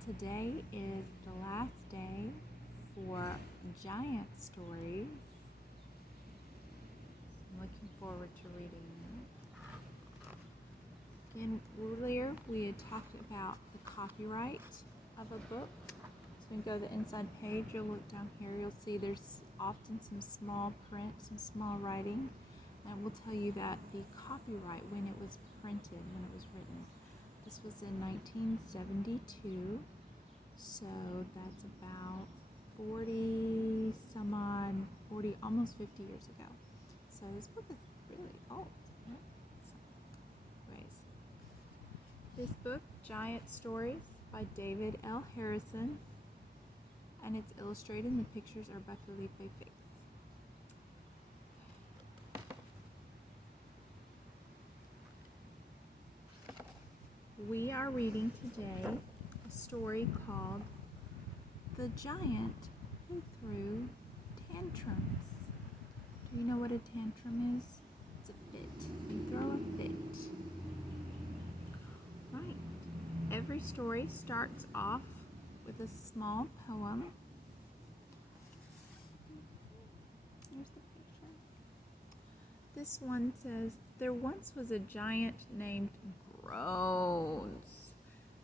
Today is the last day for giant stories. I'm looking forward to reading them. Again, earlier we had talked about the copyright of a book. So when you go to the inside page, you'll look down here, you'll see there's often some small print, some small writing. And it will tell you that the copyright, when it was printed, when it was written. This was in 1972, so that's about 40 some odd, 40, almost 50 years ago. So this book is really old. Anyways, this book, Giant Stories by David L. Harrison, and it's illustrated and the pictures are by Felipe Fix. We are reading today a story called The Giant Who Threw Tantrums. Do you know what a tantrum is? It's a fit. You throw a fit. Right. Every story starts off with a small poem. Here's the picture. This one says, there once was a giant named Groans,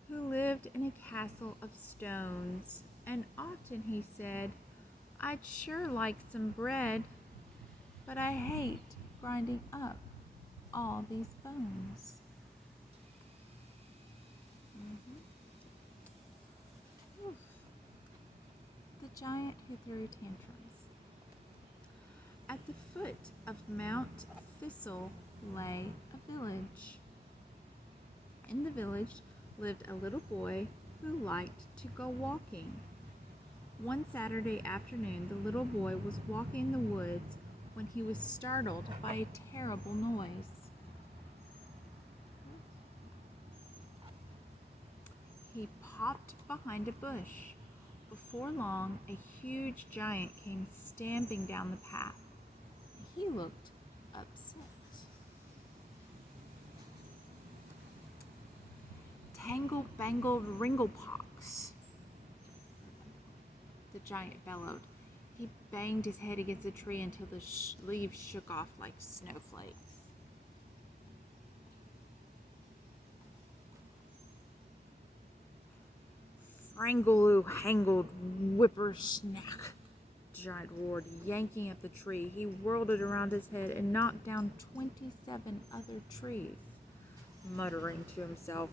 who lived in a castle of stones, and often he said, I'd sure like some bread, but I hate grinding up all these bones. The giant who threw tantrums. At the foot of Mount Thistle lay a village. In the village lived a little boy who liked to go walking. One Saturday afternoon, the little boy was walking in the woods when he was startled by a terrible noise. He popped behind a bush. Before long, a huge giant came stamping down the path. He looked upset. Tangle-bangled ringlepox, the giant bellowed. He banged his head against a tree until the leaves shook off like snowflakes. Frangaloo-hangled whippersnack, the giant roared, yanking at the tree. He whirled it around his head and knocked down 27 other trees. Muttering to himself,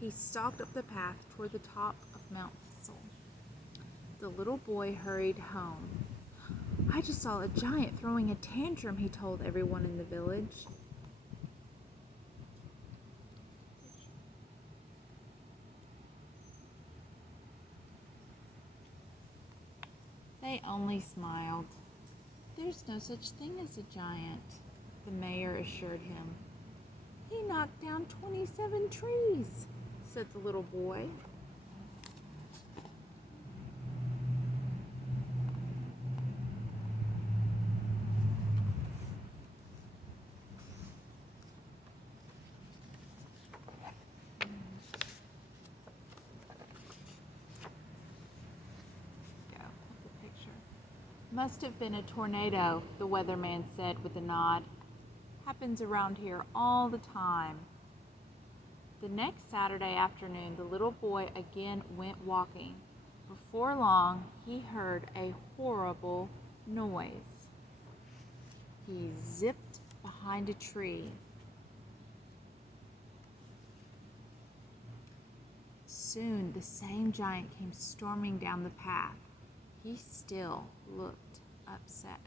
he stalked up the path toward the top of Mount Thistle. The little boy hurried home. I just saw a giant throwing a tantrum, he told everyone in the village. They only smiled. There's no such thing as a giant, the mayor assured him. He knocked down 27 trees, said the little boy. Must have been a tornado, the weatherman said with a nod. Happens around here all the time. The next Saturday afternoon, the little boy again went walking. Before long, he heard a horrible noise. He zipped behind a tree. Soon, the same giant came storming down the path. He still looked upset.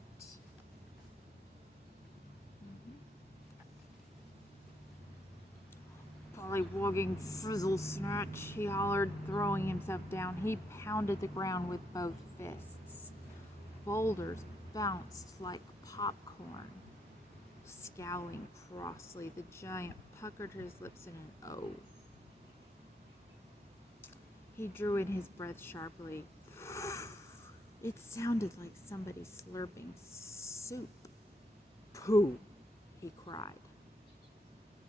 Pollywogging frizzle snatch, he hollered, throwing himself down. He pounded the ground with both fists. Boulders bounced like popcorn. Scowling crossly, the giant puckered his lips in an O. He drew in his breath sharply. It sounded like somebody slurping soup. Pooh, he cried.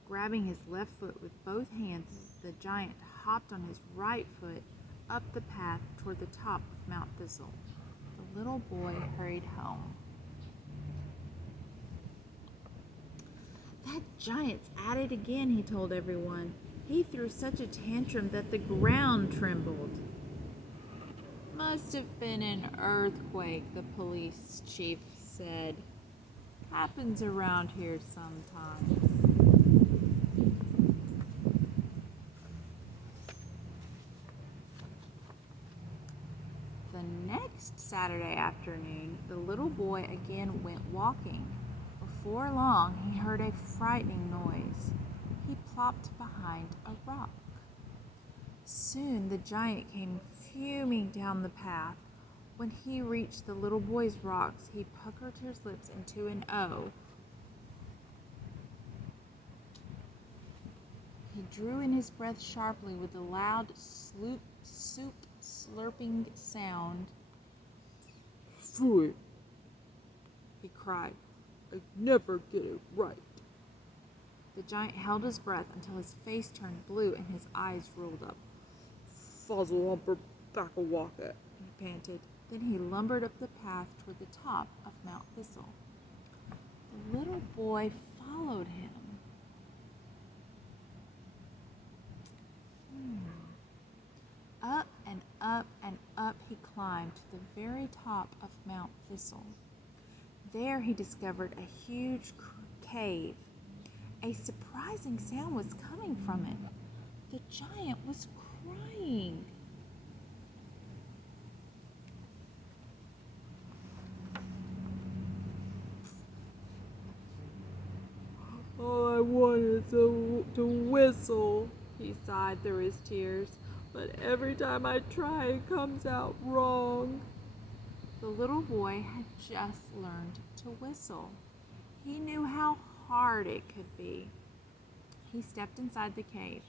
Grabbing his left foot with both hands, the giant hopped on his right foot up the path toward the top of Mount Thistle. The little boy hurried home. "That giant's at it again," he told everyone. "He threw such a tantrum that the ground trembled." "Must have been an earthquake," the police chief said. "Happens around here sometimes." The next Saturday afternoon, the little boy again went walking. Before long, he heard a frightening noise. He plopped behind a rock. Soon the giant came fuming down the path. When he reached the little boy's rocks, he puckered his lips into an O. He drew in his breath sharply with a loud soup slurping sound. "Phew!" he cried. "I never get it right." The giant held his breath until his face turned blue and his eyes rolled up. "Fuzzle umper back a walker," he panted. Then he lumbered up the path toward the top of Mount Thistle. The little boy followed him. Up and up and up he climbed to the very top of Mount Thistle. There he discovered a huge cave. A surprising sound was coming from it. The giant was crying. "All I want is to whistle," he sighed through his tears. "But every time I try, it comes out wrong." The little boy had just learned to whistle. He knew how hard it could be. He stepped inside the cave.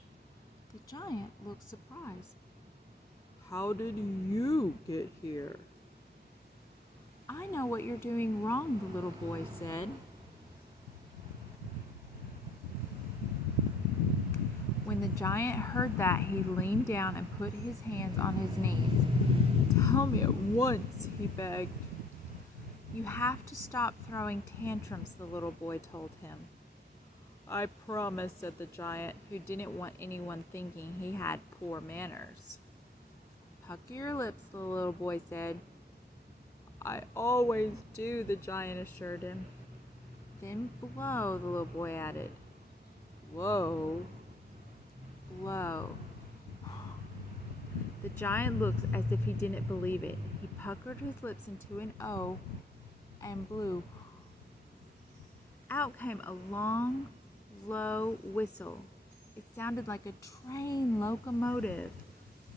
The giant looked surprised. "How did you get here?" "I know what you're doing wrong," the little boy said. When the giant heard that, he leaned down and put his hands on his knees. "Tell me at once," he begged. "You have to stop throwing tantrums," the little boy told him. "I promise," said the giant, who didn't want anyone thinking he had poor manners. "Pucker your lips," the little boy said. "I always do," the giant assured him. "Then blow," the little boy added. "Blow? Blow." The giant looked as if he didn't believe it. He puckered his lips into an O and blew. Out came a long, low whistle. It sounded like a train locomotive.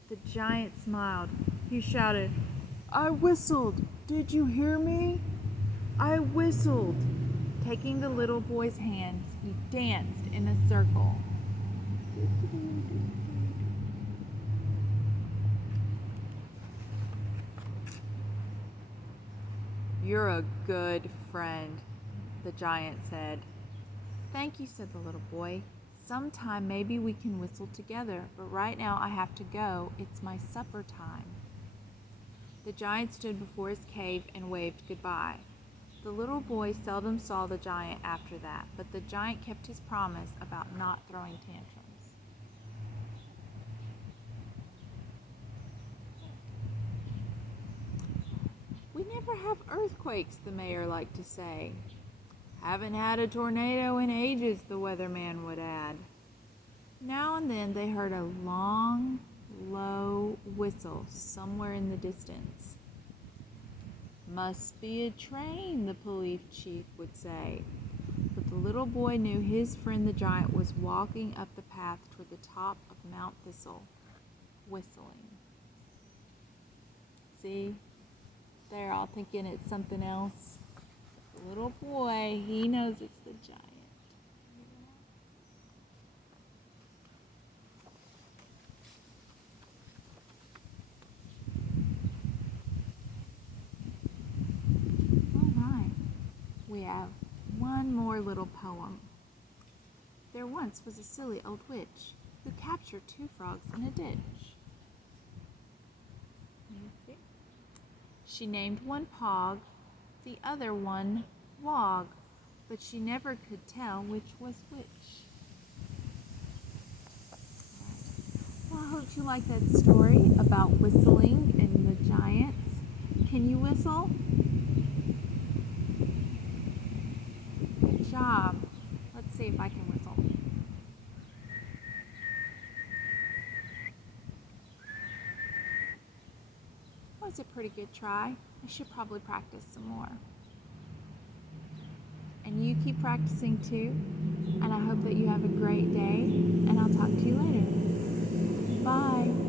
The giant smiled. He shouted, "I whistled! Did you hear me? I whistled!" Taking the little boy's hands, he danced in a circle. "You're a good friend," the giant said. "Thank you," said the little boy. "Sometime maybe we can whistle together, but right now I have to go. It's my supper time." The giant stood before his cave and waved goodbye. The little boy seldom saw the giant after that, but the giant kept his promise about not throwing tantrums. "We never have earthquakes," the mayor liked to say. "Haven't had a tornado in ages," the weatherman would add. Now and then they heard a long, low whistle somewhere in the distance. "Must be a train," the police chief would say. But the little boy knew his friend the giant was walking up the path toward the top of Mount Thistle, whistling. See? They're all thinking it's something else. The little boy, he knows it's the giant. All right. We have one more little poem. There once was a silly old witch. who captured two frogs in a ditch. She named one Pog, the other one Wog, but she never could tell which was which. Well, I hope you like that story about whistling and the giants. Can you whistle? Good job. Let's see if I can whistle. That was a pretty good try. I should probably practice some more. And you keep practicing too. And I hope that you have a great day. And I'll talk to you later. Bye.